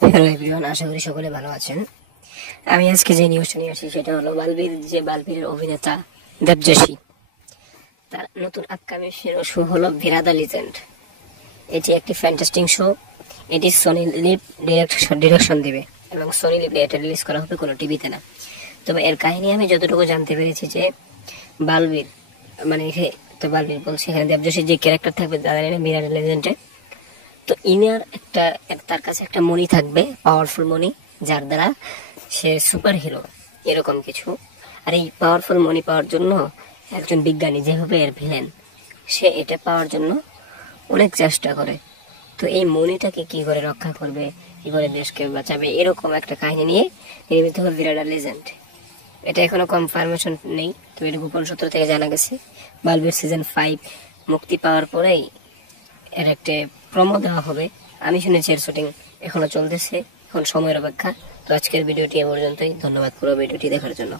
Hello everyone, আশা করি সকলে ভালো আছেন। আমি আজকে যে নিউজটা নিয়ে আসি সেটা হলো বালবীরের অভিনেতা দেবযশী, তার নতুন আপকামিং শো হলো ভিরা দ্য লিজেন্ড। এটি একটি ফ্যান্টাস্টিক শো। এটি সোনি লিভ ডিরেকশন দিবে এবং সোনি লিভ এটা রিলিজ করা হবে, কোনো টিভিতে না। তবে এর কাহিনী আমি যতটুকু জানতে পেরেছি যে বালবীর বালবীর বলছে এখানে দেবযশীর যে ক্যারেক্টার থাকবে ভিরা দ্য লিজেন্ডে, তো ইনার তার কাছে একটা মনি থাকবে, পাওয়ারফুল মনি, যার দ্বারা সে সুপার হিরো এরকম কিছু। আর এই পাওয়ারফুল মনি পাওয়ার জন্য একজন বিজ্ঞানী, যেভাবে এর ভিলেন, সে এটা পাওয়ার জন্য অনেক চেষ্টা করে। তো এই মনিটাকে কি করে রক্ষা করবে, কি করে দেশকে বাঁচাবে, এরকম একটা কাহিনী নিয়ে নির্মিত হবে ভিরা দ্য লিজেন্ড। এটা এখনো কনফার্মেশন নেই, তো এটা গোপন সূত্র থেকে জানা গেছে বালবীর সিজন 5 মুক্তি পাওয়ার পরেই এর একটা প্রমো দেওয়া হবে। আমি শুনেছি এর শুটিং এখনো চলতেছে, এখন সময়ের অপেক্ষা। তো আজকের ভিডিওটি এ পর্যন্তই। ধন্যবাদ পুরো ভিডিওটি দেখার জন্য।